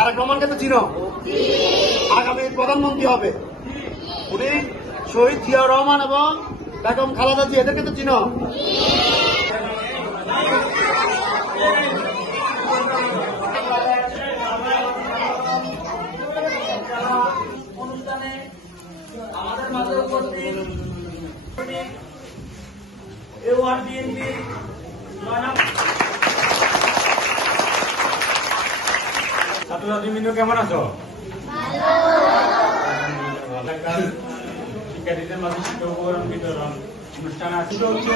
তারেক রহমানকে তো চিনো, আগামী প্রধানমন্ত্রী হবে উনি শহীদ জিয়াউর রহমান এবং বেগম খালেদা জিয়া, এদেরকে তো চিনো। অনুষ্ঠানে আমাদের মাঝে উপস্থিত বিএনপি ছাত্রছাত্রীবৃন্দ কেমন আছো? শিক্ষার্থীদের মাঝে শিক্ষা উপকরণ বিতরণ অনুষ্ঠান আসলে হচ্ছে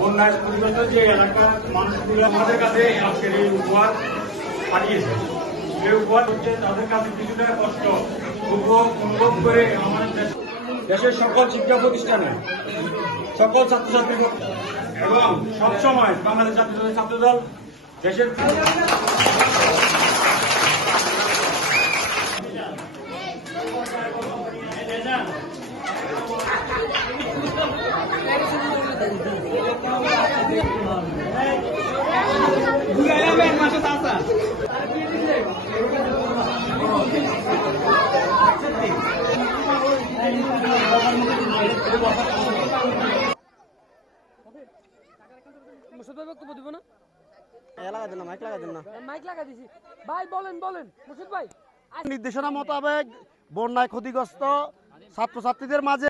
বন্যায় ক্ষতিগ্রস্ত যে এলাকার মানুষগুলো আমাদের কাছে আজকের এই উপহার পাঠিয়েছে। এই উপহার হচ্ছে তাদের কাছে কিছুটা কষ্ট অনুভব করে আমাদের দেশের সকল শিক্ষা প্রতিষ্ঠানে সকল ছাত্রছাত্রী এবং সবসময় বাংলাদেশ জাতীয় ছাত্রদল দেশের বক্তব্য দিব না, মাইক লাগা দিছি ভাই, বলেন মুর্শিদ ভাই। নির্দেশনা মোতাবেক বন্যায় ক্ষতিগ্রস্ত ছাত্রছাত্রীদের মাঝে